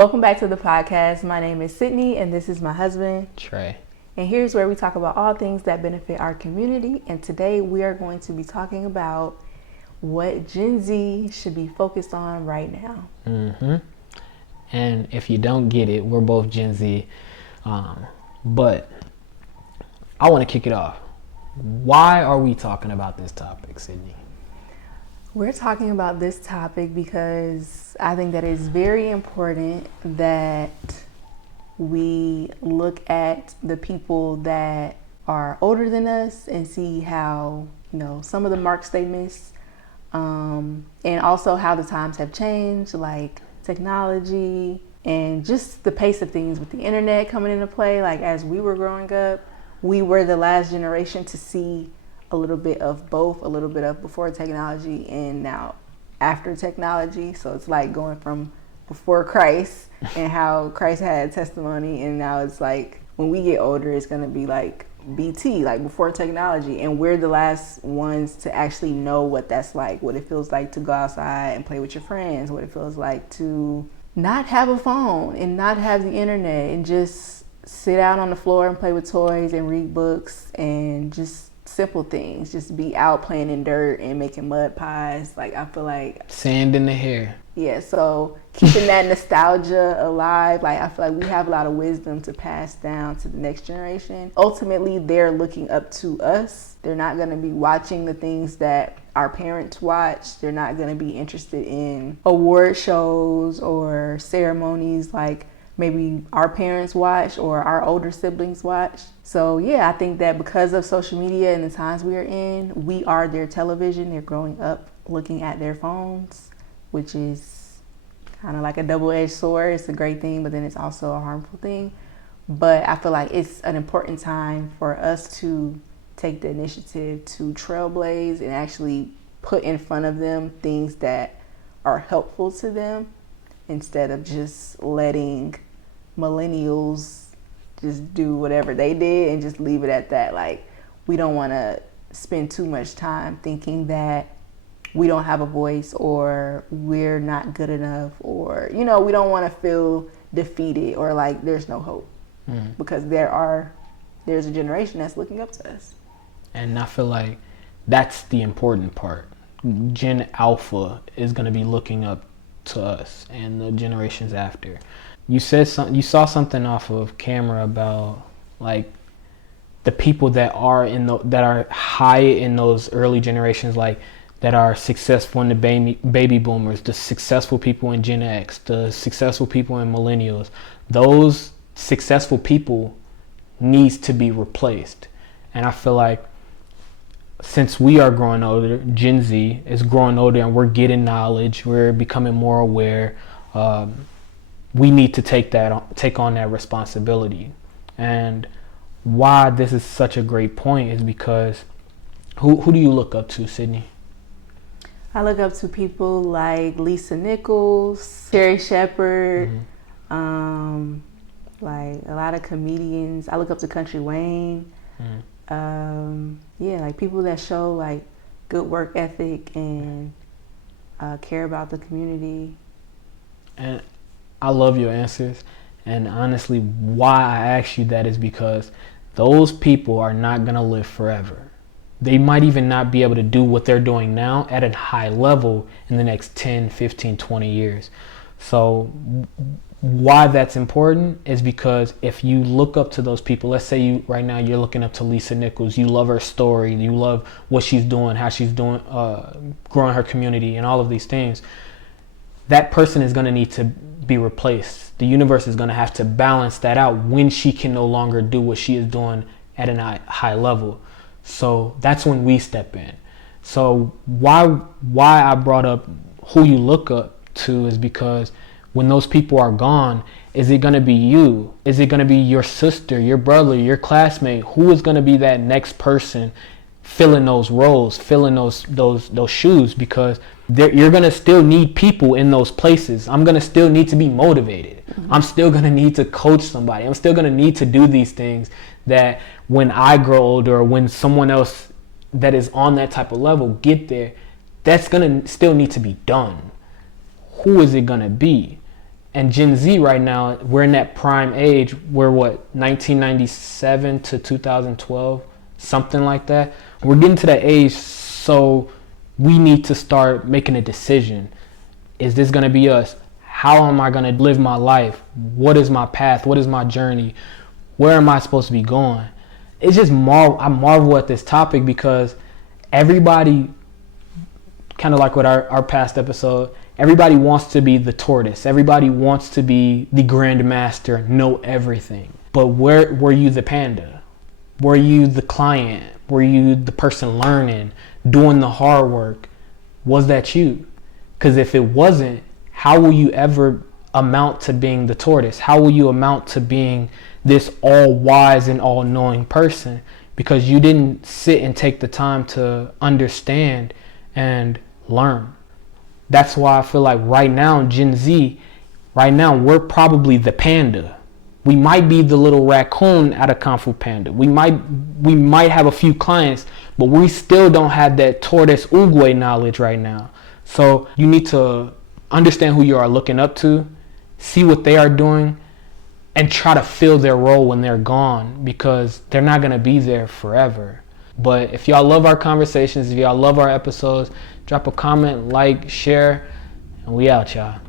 Welcome back to the podcast. My name is Sydnee and this is my husband, Tre. And here's where we talk about all things that benefit our community. And today we are going to be talking about what Gen Z should be focused on right now. And if you don't get it, we're both Gen Z. But I want to kick it off. Why are we talking about this topic, Sydnee? We're talking about this topic because I think that it's very important that we look at the people that are older than us and see how, some of the marks they miss, and also how the times have changed, like technology and just the pace of things with the internet coming into play. Like as we were growing up, we were the last generation to see a little bit of both, a little bit of before technology and now after technology. So it's like going from before Christ and how Christ had testimony, and now it's like when we get older, it's going to be like BT, like before technology. And we're the last ones to actually know what that's like, what it feels like to go outside and play with your friends, what it feels like to not have a phone and not have the internet and just sit out on the floor and play with toys and read books and just simple things, just be out playing in dirt and making mud pies. Like I feel like sand in the hair. Yeah, so keeping that nostalgia alive, like I feel like we have a lot of wisdom to pass down to the next generation. Ultimately, they're looking up to us. They're not going to be watching the things that our parents watch. They're not going to be interested in award shows or ceremonies like maybe our parents watch or our older siblings watch. So yeah, I think that because of social media and the times we are in, we are their television. They're growing up looking at their phones, which is kind of like a double-edged sword. It's a great thing, but then it's also a harmful thing. But I feel like it's an important time for us to take the initiative to trailblaze and actually put in front of them things that are helpful to them instead of just letting millennials just do whatever they did and just leave it at that. Like, we don't want to spend too much time thinking that we don't have a voice or we're not good enough, or we don't want to feel defeated or like there's no hope, because there's a generation that's looking up to us. And I feel like that's the important part. Gen Alpha is going to be looking up to us and the generations after. You saw something off of camera about like the people that are that are high in those early generations, like that are successful in the baby boomers, the successful people in Gen X, the successful people in millennials. Those successful people needs to be replaced. And I feel like since we are growing older, Gen Z is growing older and we're getting knowledge, we're becoming more aware, we need to take on that responsibility. And why this is such a great point is because who do you look up to, Sydnee? I look up to people like Lisa Nichols, Terry Shepard, like a lot of comedians. I look up to Country Wayne. Like people that show like good work ethic and care about the community. And I love your answers. And honestly, why I asked you that is because those people are not going to live forever. They might even not be able to do what they're doing now at a high level in the next 10, 15, 20 years. So why that's important is because if you look up to those people, let's say right now you're looking up to Lisa Nichols, you love her story, you love what she's doing, how she's doing, growing her community and all of these things, that person is going to need to be replaced. The universe is going to have to balance that out when she can no longer do what she is doing at a high level. So that's when we step in. So why I brought up who you look up to is because when those people are gone, is it going to be you? Is it going to be your sister, your brother, your classmate? Who is going to be that next person filling those roles, filling those shoes? Because you're going to still need people in those places. I'm going to still need to be motivated. I'm still going to need to coach somebody. I'm still going to need to do these things that when I grow older, or when someone else that is on that type of level get there, that's going to still need to be done. Who is it going to be? And Gen Z right now, we're in that prime age. We're 1997 to 2012, something like that. We're getting to that age, so we need to start making a decision. Is this going to be us? How am I going to live my life? What is my path? What is my journey? Where am I supposed to be going? It's just I marvel at this topic because everybody, kind of like with our past episode, everybody wants to be the tortoise. Everybody wants to be the grandmaster, know everything. But where were you the panda? Were you the client? Were you the person learning, doing the hard work? Was that you? Because if it wasn't, how will you ever amount to being the tortoise? How will you amount to being this all-wise and all-knowing person? Because you didn't sit and take the time to understand and learn. That's why I feel like right now, Gen Z, right now, we're probably the panda. We might be the little raccoon out of Kung Fu Panda. We might have a few clients, but we still don't have that tortoise Oogway knowledge right now. So you need to understand who you are looking up to, see what they are doing, and try to fill their role when they're gone, because they're not going to be there forever. But if y'all love our conversations, if y'all love our episodes, drop a comment, like, share, and we out, y'all.